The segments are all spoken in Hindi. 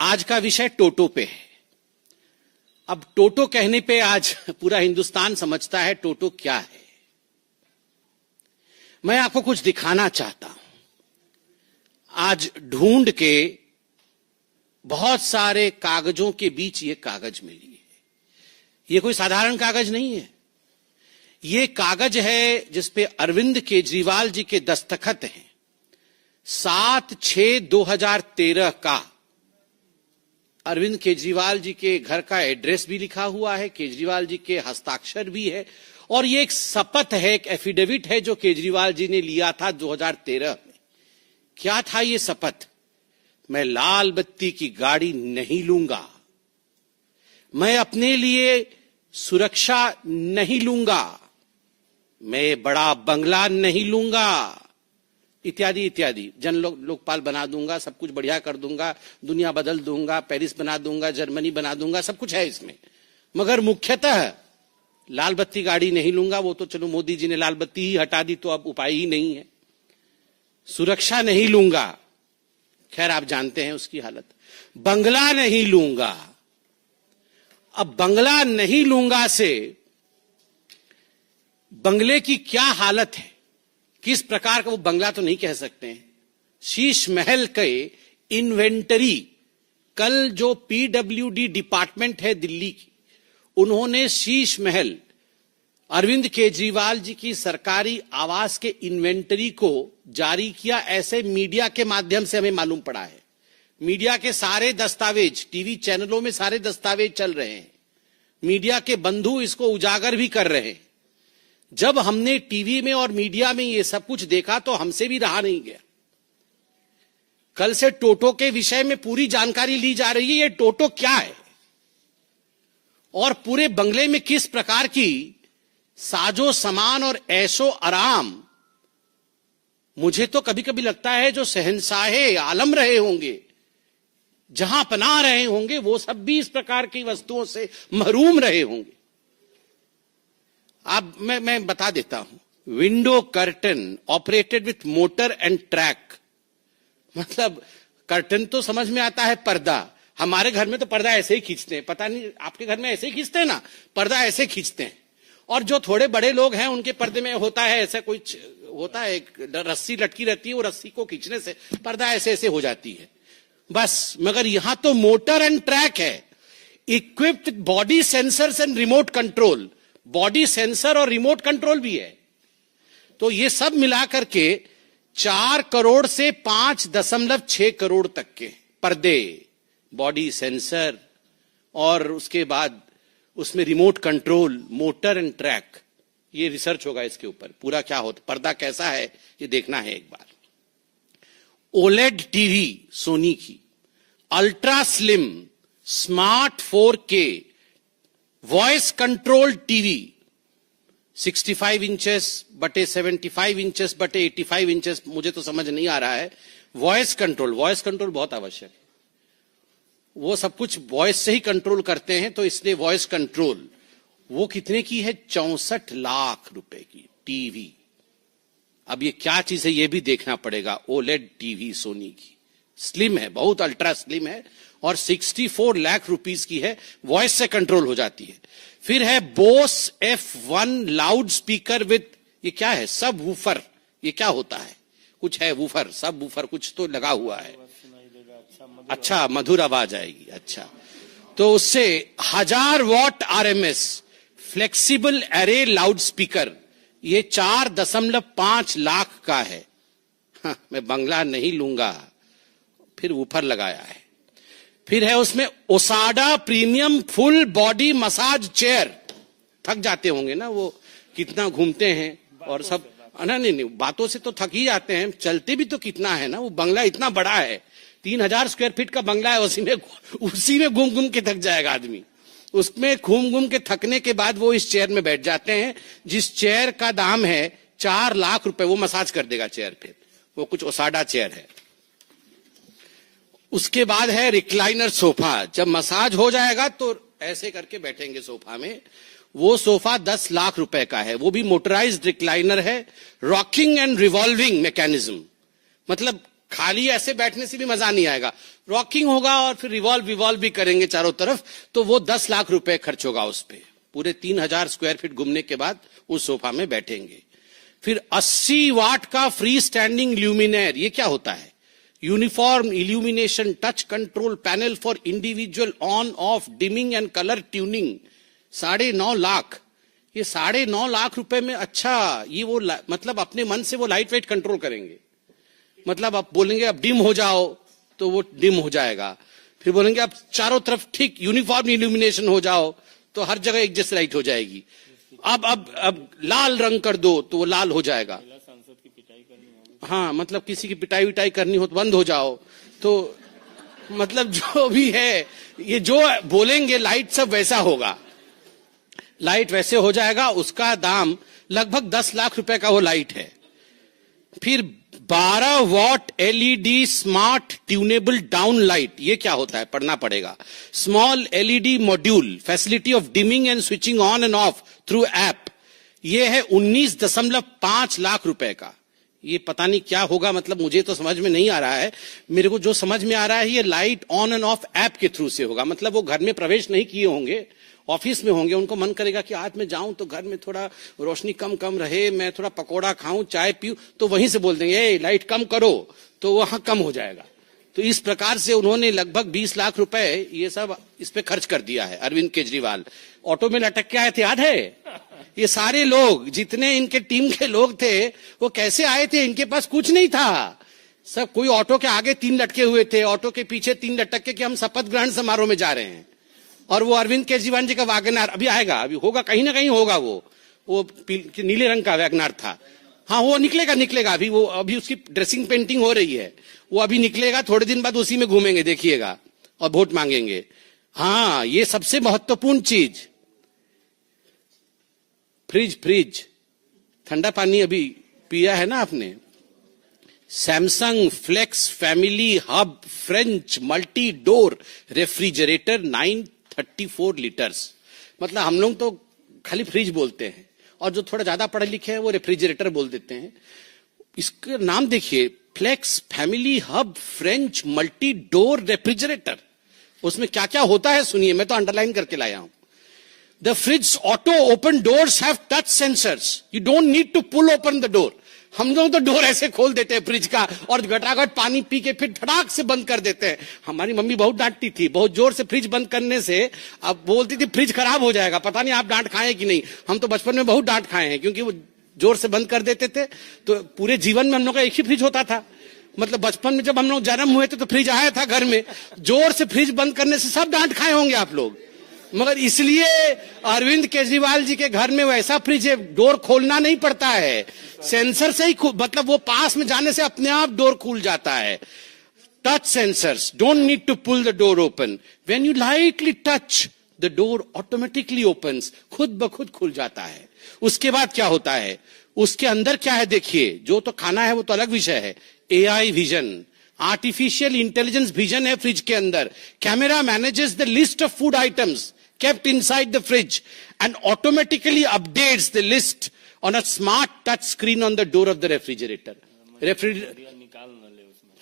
आज का विषय टोटो पे है। अब टोटो कहने पे आज पूरा हिंदुस्तान समझता है टोटो क्या है। मैं आपको कुछ दिखाना चाहता हूं। आज ढूंढ के बहुत सारे कागजों के बीच ये कागज मिली है। ये कोई साधारण कागज नहीं है। ये कागज है जिसपे अरविंद केजरीवाल जी के दस्तखत हैं। 7/6/2013 का अरविंद केजरीवाल जी के घर का एड्रेस भी लिखा हुआ है, केजरीवाल जी के हस्ताक्षर भी है, और ये एक शपथ है, एक एफिडेविट है जो केजरीवाल जी ने लिया था 2013 में। क्या था ये शपथ? मैं लाल बत्ती की गाड़ी नहीं लूंगा, मैं अपने लिए सुरक्षा नहीं लूंगा, मैं बड़ा बंगला नहीं लूंगा, इत्यादि इत्यादि। जन लोकपाल बना दूंगा, सब कुछ बढ़िया कर दूंगा, दुनिया बदल दूंगा, पेरिस बना दूंगा, जर्मनी बना दूंगा, सब कुछ है इसमें। मगर मुख्यतः लाल बत्ती गाड़ी नहीं लूंगा। वो तो चलो मोदी जी ने लाल बत्ती ही हटा दी तो अब उपाय ही नहीं है। सुरक्षा नहीं लूंगा, खैर आप जानते हैं उसकी हालत। बंगला नहीं लूंगा। अब बंगला नहीं लूंगा से बंगले की क्या हालत है, किस प्रकार का वो बंगला तो नहीं कह सकते हैं। शीश महल के इन्वेंटरी, कल जो पीडब्ल्यूडी डिपार्टमेंट है दिल्ली की, उन्होंने शीश महल अरविंद केजरीवाल जी की सरकारी आवास के इन्वेंटरी को जारी किया। ऐसे मीडिया के माध्यम से हमें मालूम पड़ा है। मीडिया के सारे दस्तावेज, टीवी चैनलों में सारे दस्तावेज चल रहे हैं। मीडिया के बंधु इसको उजागर भी कर रहे हैं। जब हमने टीवी में और मीडिया में ये सब कुछ देखा तो हमसे भी रहा नहीं गया। कल से टोटो के विषय में पूरी जानकारी ली जा रही है। ये टोटो क्या है और पूरे बंगले में किस प्रकार की साजो सामान और ऐशो आराम। मुझे तो कभी कभी लगता है जो शहंशाहे आलम रहे होंगे, जहां पनाह रहे होंगे, वो सब भी इस प्रकार की वस्तुओं से महरूम रहे होंगे। अब मैं बता देता हूं। Window curtain operated with motor and track. मतलब कर्टन तो समझ में आता है, पर्दा। हमारे घर में तो पर्दा ऐसे ही खींचते हैं, पता नहीं आपके घर में ऐसे ही खींचते हैं ना, पर्दा ऐसे खींचते हैं। और जो थोड़े बड़े लोग हैं उनके पर्दे में होता है ऐसा कुछ होता है, एक रस्सी लटकी रहती है, वो रस्सी को खींचने से पर्दा ऐसे ऐसे हो जाती है बस। मगर यहां तो मोटर एंड ट्रैक है, equipped body sensors and remote control. Body sensor और रिमोट कंट्रोल भी है। तो ये सब मिलाकर के 4 करोड़ से 5.6 करोड़ तक के पर्दे, बॉडी सेंसर और उसके बाद उसमें remote control, motor and track. ये रिसर्च होगा इसके ऊपर पूरा क्या होता, पर्दा कैसा है ये देखना है एक बार। ओलेड टीवी सोनी की, ultra slim smart 4K voice control TV 65 inches बटे 75 इंचेस बटे 85 इंचेस। मुझे तो समझ नहीं आ रहा है। वॉइस कंट्रोल बहुत आवश्यक है। वो सब कुछ वॉइस से ही कंट्रोल करते हैं, तो इसलिए वॉइस कंट्रोल। वो कितने की है? 64 लाख रुपए की टीवी। अब ये क्या चीज है ये भी देखना पड़ेगा। ओलेड टीवी सोनी की, स्लिम है, बहुत अल्ट्रा स्लिम है और 64 लाख रुपीस की है, वॉइस से कंट्रोल हो जाती है। फिर है Bose F1 loud speaker with, ये क्या है? सब वूफर। ये क्या होता है? कुछ है वूफर, सब वूफर कुछ तो लगा हुआ है। अच्छा, मधुर आवाज आएगी। अच्छा, तो उससे 1000 what RMS flexible array loud speaker, ये 4.5 लाख का है। हाँ, मैं बंगला नहीं लूंगा। फिर वूफर लगाया है। फिर है उसमें ओसाडा premium full body massage chair. थक जाते होंगे ना वो, कितना घूमते हैं और सब। नहीं, बातों से तो थक ही जाते हैं, चलते भी तो कितना है ना। वो बंगला इतना बड़ा है, 3000 स्क्वायर फीट का बंगला है। उसी में घूम घूम के थक जाएगा आदमी। उसमें घूम घूम के थकने के बाद वो इस चेयर में बैठ जाते हैं, जिस चेयर का दाम है 4 लाख रुपए। वो मसाज कर देगा चेयर। फिर वो कुछ ओसाडा चेयर है। उसके बाद है रिक्लाइनर सोफा। जब मसाज हो जाएगा तो ऐसे करके बैठेंगे सोफा में। वो सोफा 10 लाख रुपए का है। वो भी मोटराइज्ड रिक्लाइनर है, रॉकिंग एंड रिवॉल्विंग मैकेनिज्म। मतलब खाली ऐसे बैठने से भी मजा नहीं आएगा, रॉकिंग होगा और फिर रिवॉल्व भी करेंगे चारों तरफ, तो वो 10 लाख रुपए खर्च होगा उस पे। पूरे 3000 स्क्वायर फीट घूमने के बाद उस सोफा में बैठेंगे। फिर 80 वाट का फ्री स्टैंडिंग ल्यूमिनेयर, ये क्या होता है? Uniform illumination touch control panel for individual on off dimming and colour tuning, 9.5 lakh. ये 9.5 लाख रुपए में, अच्छा ये वो मतलब अपने मन से वो लाइट वेट कंट्रोल करेंगे। मतलब आप बोलेंगे अब डिम हो जाओ तो वो डिम हो जाएगा, फिर बोलेंगे अब चारों तरफ ठीक यूनिफॉर्म इल्यूमिनेशन हो जाओ तो हर जगह एक जैसी लाइट हो जाएगी। अब लाल रंग कर दो तो वो लाल हो जाएगा। हाँ, मतलब किसी की पिटाई विटाई करनी हो तो बंद हो जाओ। तो मतलब जो भी है, ये जो बोलेंगे लाइट सब वैसा होगा, लाइट वैसे हो जाएगा। उसका दाम लगभग 10 लाख रुपए का वो लाइट है। फिर 12 what LED smart tunable down light, ये क्या होता है पढ़ना पड़ेगा। Small LED module, facility of dimming and switching on end of through app, ये है 19.5 लाख रुपए का। ये पता नहीं क्या होगा, मतलब मुझे तो समझ में नहीं आ रहा है। मेरे को जो समझ में आ रहा है ये light on end of app के थ्रू से होगा। मतलब वो घर में प्रवेश नहीं किए होंगे, ऑफिस में होंगे, उनको मन करेगा कि आज मैं जाऊं तो घर में थोड़ा रोशनी कम रहे, मैं थोड़ा पकोड़ा खाऊं, चाय पीऊं, तो वहीं से बोल देंगे ए लाइट कम करो, तो वहां कम हो जाएगा। तो इस प्रकार से उन्होंने लगभग 20 लाख रुपए ये सब इस पे खर्च कर दिया है अरविंद केजरीवाल। ऑटो में लटक के आए थे, याद है? ये सारे लोग जितने इनके टीम के लोग थे वो कैसे आए थे? इनके पास कुछ नहीं था, सब कोई ऑटो के आगे 3 लटके हुए थे, ऑटो के पीछे 3 लटक के कि हम शपथ ग्रहण समारोह में जा रहे हैं। और वो अरविंद केजरीवाल जी का वैगनआर अभी आएगा, अभी होगा, कहीं ना कहीं होगा। वो नीले रंग का वैगनआर था। हाँ, वो निकलेगा अभी, वो अभी उसकी ड्रेसिंग पेंटिंग हो रही है, वो अभी निकलेगा, थोड़े दिन बाद उसी में घूमेंगे, देखिएगा, और वोट मांगेंगे। हाँ, ये सबसे महत्वपूर्ण चीज, फ्रिज, ठंडा पानी अभी पिया है ना आपने। Samsung flex family hub French multi door refrigerator 934 litres. मतलब हम लोग तो खाली फ्रिज बोलते हैं और जो थोड़ा ज्यादा पढ़े लिखे हैं वो रेफ्रिजरेटर बोल देते हैं। इसका नाम देखिए, flex family hub French multi door refrigerator. उसमें क्या क्या होता है सुनिए, मैं तो अंडरलाइन करके लाया हूं। The fridge auto open doors have touch sensors. You don't need to pull open the door. हम लोग तो डोर ऐसे खोल देते हैं फ्रिज का और घटाघट पानी पी के फिर धड़ाक से बंद कर देते हैं। हमारी मम्मी बहुत डांटती थी, बहुत जोर से फ्रिज बंद करने से। अब बोलती थी फ्रिज खराब हो जाएगा। पता नहीं आप डांट खाए कि नहीं, हम तो बचपन में बहुत डांट खाए हैं, क्योंकि वो जोर से बंद कर देते थे। तो पूरे जीवन में हम लोग का एक ही फ्रिज होता था। मतलब बचपन में जब हम लोग जन्म हुए थे तो फ्रिज आया था घर में, जोर से फ्रिज बंद करने से सब डांट खाए होंगे आप लोग। मगर इसलिए अरविंद केजरीवाल जी के घर में वैसा फ्रिज है, डोर खोलना नहीं पड़ता है, सेंसर से ही मतलब वो पास में जाने से अपने आप डोर खुल जाता है। Touch sensors, don't need to pull the door open, when you lightly touch the door automatically opens, खुद ब खुद खुल जाता है। उसके बाद क्या होता है, उसके अंदर क्या है देखिए, जो तो खाना है वो तो अलग विषय है। AI vision, artificial intelligence vision है फ्रिज के अंदर। Camera manages the list of food items kept inside the fridge and automatically updates the list on a smart touch screen on the door of the refrigerator.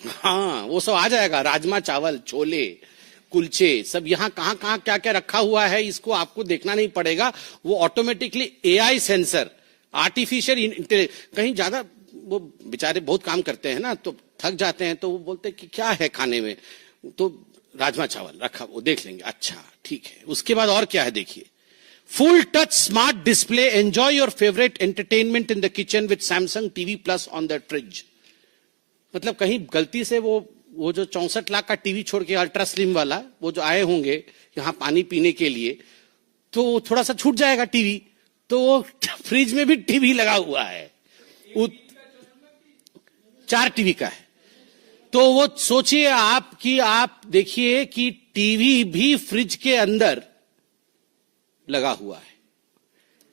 हाँ, वो सब आ जाएगा, राजमा चावल, छोले, कुलचे, सब यहाँ कहाँ कहाँ क्या क्या रखा हुआ है, इसको आपको देखना नहीं पड़ेगा। वो automatically AI sensor, artificial intelligence. कहीं ज्यादा वो बेचारे बहुत काम करते हैं ना, तो थक जाते हैं, तो वो बोलते हैं कि क्या है खाने में, तो राजमा चावल रखा, वो देख लेंगे, अच्छा ठीक है। उसके बाद और क्या है देखिए, full touch smart display, enjoy your favourite entertainment in the kitchen with Samsung TV plus on the fridge. मतलब कहीं गलती से वो जो 64 लाख का टीवी छोड़ के अल्ट्रा स्लिम वाला वो जो आए होंगे यहाँ पानी पीने के लिए, तो थोड़ा सा छूट जाएगा टीवी, तो वो फ्रिज में भी टीवी लगा हुआ है, 4 टीवी का है। तो वो सोचिए आप कि आप देखिए कि टीवी भी फ्रिज के अंदर लगा हुआ है।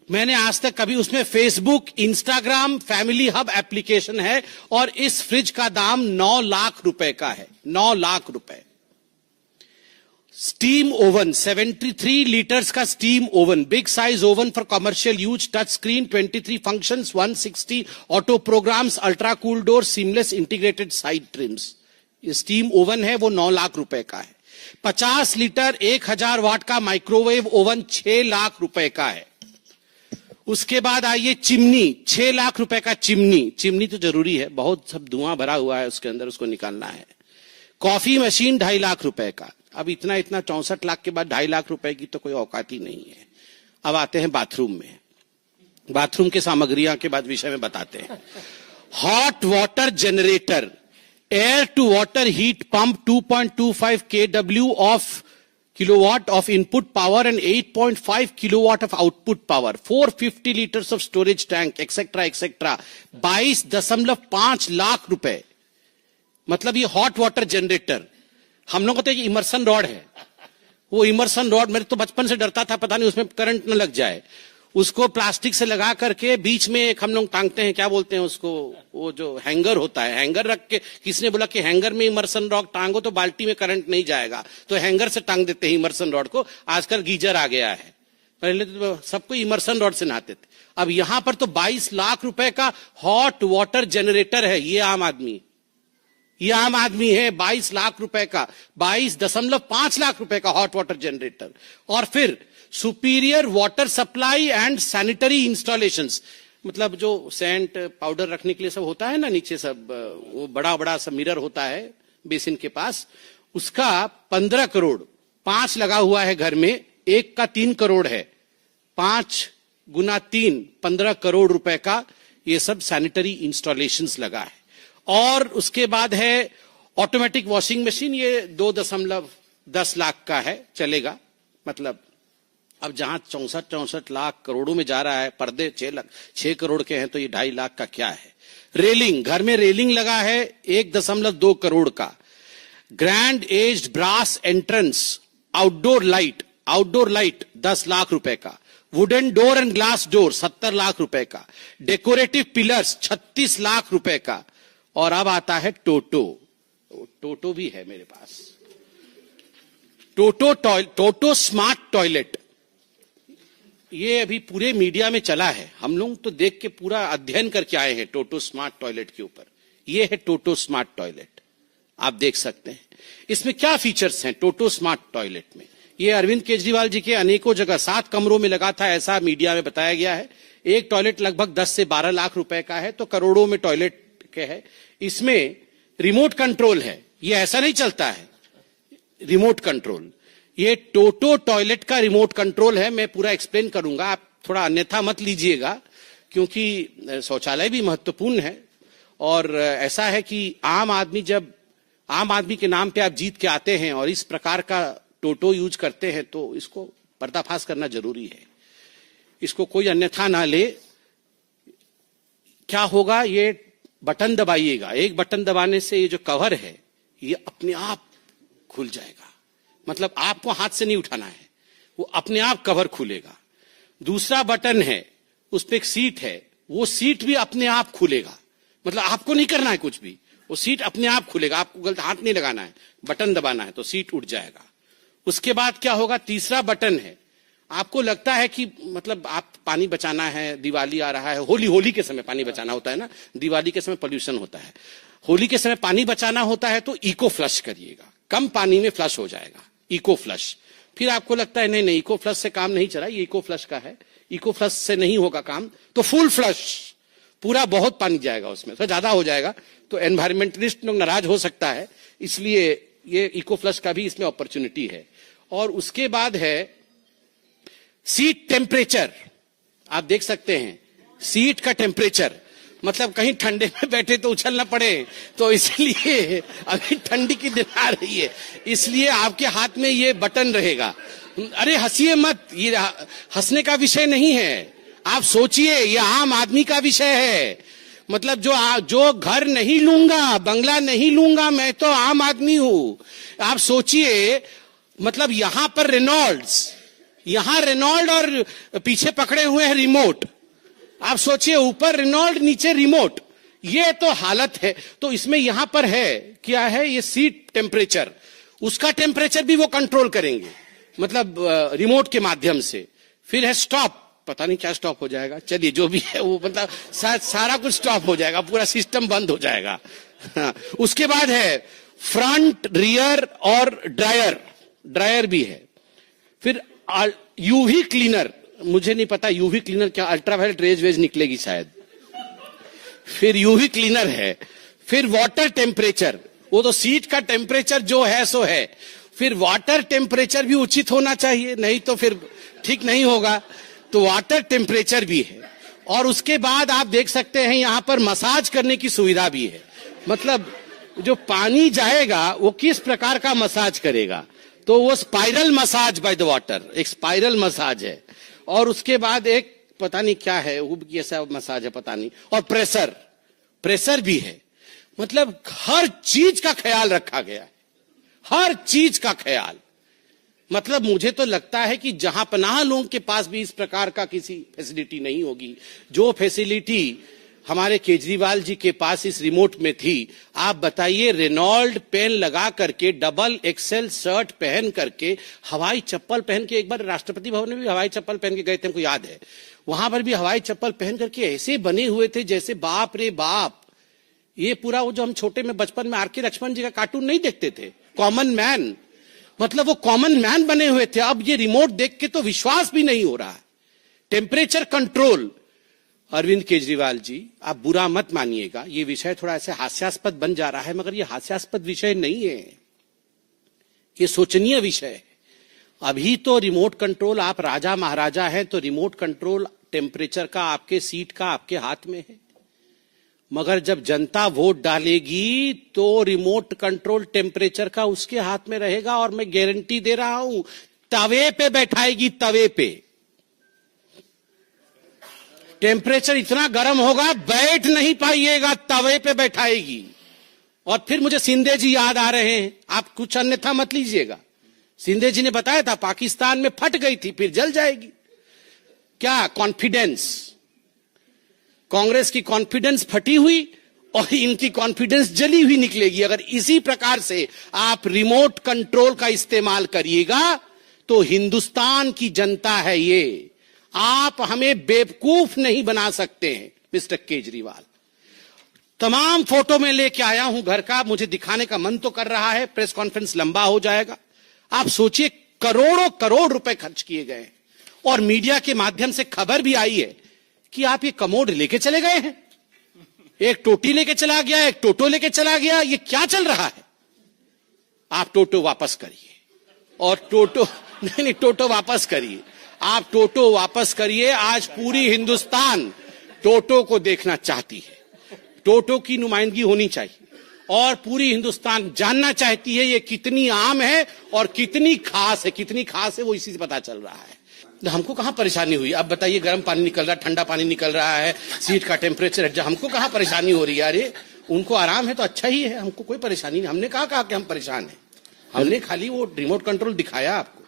मैंने आज तक कभी, उसमें Facebook, Instagram, family hub application है, और इस फ्रिज का दाम 9 लाख रुपए का है, 9 लाख रुपए। स्टीम ओवन 73 लीटर्स का steam oven, big size oven for commercial use, touch screen, 23 functions, 160 auto programs, ultra cool door, seamless integrated side trims. ये स्टीम ओवन है वो 9 लाख रुपए का है। 50 लीटर 1000 वाट का माइक्रोवेव ओवन 6 लाख रुपए का है। उसके बाद आइए चिमनी, 6 लाख रुपए का चिमनी। चिमनी तो जरूरी है, बहुत सब धुआं भरा हुआ है उसके अंदर, उसको निकालना है। कॉफी मशीन 2.5 लाख रुपए का। अब इतना 64 लाख के बाद 2.5 लाख रुपए की तो कोई औकात ही नहीं है। अब आते हैं बाथरूम में। बाथरूम की सामग्रियां के बाद विषय में बताते हैं। Hot water generator, air to water heat pump 2.25 kW of kilowatt of input power and 8.5 kilowatt of output power, 450 liters of storage tank, etc. etc. 22.5 lakh रुपए। मतलब ये हॉट वाटर जनरेटर। हम लोग कहते हैं कि इमर्सन रॉड है, वो इमर्सन रॉड मेरे तो बचपन से डरता था, पता नहीं उसमें करंट न लग जाए। उसको प्लास्टिक से लगा करके बीच में एक हम लोग टांगते हैं, क्या बोलते हैं उसको, वो जो हैंगर होता है, हैंगर रख के, किसने बोला कि हैंगर में इमर्सन रॉड टांगो तो बाल्टी में करंट नहीं जाएगा, तो हैंगर से टांग देते हैं इमर्सन रॉड को। आजकल गीजर आ गया है, पहले तो सबको इमर्सन रॉड से नहाते थे। अब यहां पर तो 22 लाख रुपए का हॉट वाटर जनरेटर है। ये आम आदमी है, 22 लाख रुपए का, 22.5 लाख रुपए का हॉट वाटर जनरेटर। और फिर superior water supply and sanitary installations, मतलब जो सेंट पाउडर रखने के लिए सब होता है ना नीचे, सब वो बड़ा बड़ा सब मिरर होता है बेसिन के पास, उसका 15 करोड़। 5 लगा हुआ है घर में, एक का 3 करोड़ है, 5 गुना 3 15 करोड़ रुपए का ये सब सैनिटरी इंस्टॉलेशंस लगा है। और उसके बाद है ऑटोमेटिक वॉशिंग मशीन, ये 2.10 लाख का है, चलेगा। मतलब अब जहां 64 लाख करोड़ों में जा रहा है, पर्दे 6 करोड़ के हैं, तो ये 2.5 लाख का क्या है। रेलिंग, घर में रेलिंग लगा है 1.2 करोड़ का। Grand aged brass entrance, outdoor light 10 lakh रुपए का। Wooden door and glass door 70 lakh रुपए का। डेकोरेटिव पिलर्स 36 लाख रुपए का। और अब आता है टोटो भी है मेरे पास, टोटो स्मार्ट टॉयलेट। ये अभी पूरे मीडिया में चला है, हम लोग तो देख के पूरा अध्ययन करके आए हैं टोटो स्मार्ट टॉयलेट के ऊपर। ये है टोटो स्मार्ट टॉयलेट, आप देख सकते हैं। इसमें क्या फीचर्स हैं टोटो स्मार्ट टॉयलेट में। ये अरविंद केजरीवाल जी के अनेकों जगह 7 कमरों में लगा था, ऐसा मीडिया में बताया गया है। एक टॉयलेट लगभग 10 से 12 लाख रुपए का है, तो करोड़ों में टॉयलेट के है। इसमें रिमोट कंट्रोल है, ये ऐसा नहीं चलता है, रिमोट कंट्रोल। ये टोटो टॉयलेट का रिमोट कंट्रोल है। मैं पूरा एक्सप्लेन करूंगा, आप थोड़ा अन्यथा मत लीजिएगा, क्योंकि शौचालय भी महत्वपूर्ण है। और ऐसा है कि आम आदमी के नाम पे आप जीत के आते हैं और इस प्रकार का टोटो यूज करते हैं, तो इसको पर्दाफाश करना जरूरी है, इसको कोई अन्यथा ना ले। क्या होगा, ये बटन दबाइएगा, एक बटन दबाने से ये जो कवर है ये अपने आप खुल जाएगा। मतलब आपको हाथ से नहीं उठाना है, वो अपने आप कवर खुलेगा। दूसरा बटन है, उस पे एक सीट है, वो सीट भी अपने आप खुलेगा। मतलब आपको नहीं करना है कुछ भी, वो सीट अपने आप खुलेगा, आपको गलत हाथ नहीं लगाना है, बटन दबाना है तो सीट उठ जाएगा। उसके बाद क्या होगा, तीसरा बटन है, आपको लगता है कि मतलब आप पानी बचाना है, दिवाली आ रहा है, होली के समय पानी बचाना होता है ना, दिवाली के समय पोल्यूशन होता है, होली के समय पानी बचाना होता है, तो इको फ्लश करिएगा, कम पानी में फ्लश हो जाएगा, इको फ्लश। फिर आपको लगता है नहीं इको फ्लश से काम नहीं चला, ये इको फ्लश का है, इको फ्लश से नहीं होगा काम, तो फुल फ्लश, पूरा बहुत पानी जाएगा उसमें, तो ज्यादा हो जाएगा, तो एनवायरमेंटलिस्ट लोग नाराज हो सकता है, इसलिए ये इको फ्लश का भी इसमें अपॉर्चुनिटी है। और उसके बाद है सीट टेम्परेचर, आप देख सकते हैं सीट का टेम्परेचर, मतलब कहीं ठंडे में बैठे तो उछल ना पड़े, तो इसलिए अभी ठंडी की दिन आ रही है, इसलिए आपके हाथ में ये बटन रहेगा। अरे हंसिए मत, ये हंसने का विषय नहीं है, आप सोचिए, ये आम आदमी का विषय है। मतलब जो घर नहीं लूंगा, बंगला नहीं लूंगा, मैं तो आम आदमी हूं। आप सोचिए, मतलब यहां पर रेनॉल्ड और पीछे पकड़े हुए हैं रिमोट, आप सोचिए, ऊपर रेनॉल्ड नीचे रिमोट, ये तो हालत है। तो इसमें यहां पर है क्या है, ये सीट टेम्परेचर, उसका टेम्परेचर भी वो कंट्रोल करेंगे, मतलब रिमोट के माध्यम से। फिर है स्टॉप, पता नहीं क्या स्टॉप हो जाएगा, चलिए जो भी है वो, मतलब सारा कुछ स्टॉप हो जाएगा, पूरा सिस्टम बंद हो जाएगा। हाँ, उसके बाद है फ्रंट, रियर और ड्रायर भी है। फिर यूवी क्लीनर, मुझे नहीं पता यूवी क्लीनर क्या, अल्ट्रावायलेट रेज वेज निकलेगी शायद। फिर यूवी क्लीनर है। फिर वाटर टेम्परेचर, वो तो सीट का टेम्परेचर जो है सो है। फिर वाटर टेम्परेचर भी उचित होना चाहिए, नहीं तो फिर ठीक नहीं होगा, तो वाटर टेम्परेचर भी है। और उसके बाद आप देख सकते हैं यहां पर मसाज करने की सुविधा भी है, मतलब जो पानी जाएगा वो किस प्रकार का मसाज करेगा, तो वो spiral massage by the water, एक स्पाइरल मसाज है। और उसके बाद एक पता नहीं क्या है, वो कैसा मसाज है पता नहीं, और प्रेशर भी है। मतलब हर चीज का ख्याल रखा गया है, हर चीज का ख्याल। मतलब मुझे तो लगता है कि जहां पनाह लोगों के पास भी इस प्रकार का किसी फैसिलिटी नहीं होगी, जो फैसिलिटी हमारे केजरीवाल जी के पास इस रिमोट में थी। आप बताइए, रेनॉल्ड पेन लगा करके, डबल एक्सेल शर्ट पहन करके, हवाई चप्पल पहन के, एक बार राष्ट्रपति भवन में भी हवाई चप्पल पहन के गए थे, हमको याद है, वहां पर भी हवाई चप्पल पहन करके ऐसे बने हुए थे जैसे बाप रे बाप। ये पूरा वो जो हम छोटे में बचपन में आर.के. लक्ष्मण जी का कार्टून नहीं देखते थे, कॉमन मैन, मतलब वो कॉमन मैन बने हुए थे। अब ये रिमोट देख के तो विश्वास भी नहीं हो रहा है। टेम्परेचर कंट्रोल, अरविंद केजरीवाल जी आप बुरा मत मानिएगा, ये विषय थोड़ा ऐसे हास्यास्पद बन जा रहा है, मगर ये हास्यास्पद विषय नहीं है, ये सोचनीय विषय है। अभी तो रिमोट कंट्रोल, आप राजा महाराजा हैं तो रिमोट कंट्रोल टेम्परेचर का आपके सीट का आपके हाथ में है, मगर जब जनता वोट डालेगी तो रिमोट कंट्रोल टेम्परेचर का उसके हाथ में रहेगा। और मैं गारंटी दे रहा हूं, तवे पे बैठाएगी, तवे पे टेम्परेचर इतना गर्म होगा बैठ नहीं पाइएगा, तवे पे बैठाएगी। और फिर मुझे सिंधे जी याद आ रहे हैं, आप कुछ अन्यथा मत लीजिएगा। सिंधे जी ने बताया था पाकिस्तान में फट गई थी, फिर जल जाएगी। क्या कॉन्फिडेंस, कांग्रेस की कॉन्फिडेंस फटी हुई और इनकी कॉन्फिडेंस जली हुई निकलेगी। अगर इसी प्रकार से आप रिमोट कंट्रोल का इस्तेमाल करिएगा तो हिंदुस्तान की जनता है ये, आप हमें बेवकूफ नहीं बना सकते हैं मिस्टर केजरीवाल। तमाम फोटो में लेके आया हूं घर का, मुझे दिखाने का मन तो कर रहा है, प्रेस कॉन्फ्रेंस लंबा हो जाएगा। आप सोचिए, करोड़ों करोड़ रुपए खर्च किए गए और मीडिया के माध्यम से खबर भी आई है कि आप ये कमोड लेके चले गए हैं, एक टोटी लेके चला गया, एक टोटो लेके चला गया, ये क्या चल रहा है? आप टोटो वापस करिए, और टोटो नहीं, टोटो वापस करिए, आप टोटो वापस करिए। आज पूरी हिंदुस्तान टोटो को देखना चाहती है, टोटो की नुमाइंदगी होनी चाहिए, और पूरी हिंदुस्तान जानना चाहती है ये कितनी आम है और कितनी खास है। कितनी खास है वो इसी से पता चल रहा है। हमको कहां परेशानी हुई? अब बताइए, गर्म पानी निकल रहा है, ठंडा पानी निकल रहा है, सीट का टेम्परेचर है, हमको कहां परेशानी हो रही है? अरे उनको आराम है तो अच्छा ही है, हमको कोई परेशानी नहीं। हमने कहा कि हम परेशान हैं, हमने खाली वो रिमोट कंट्रोल दिखाया आपको।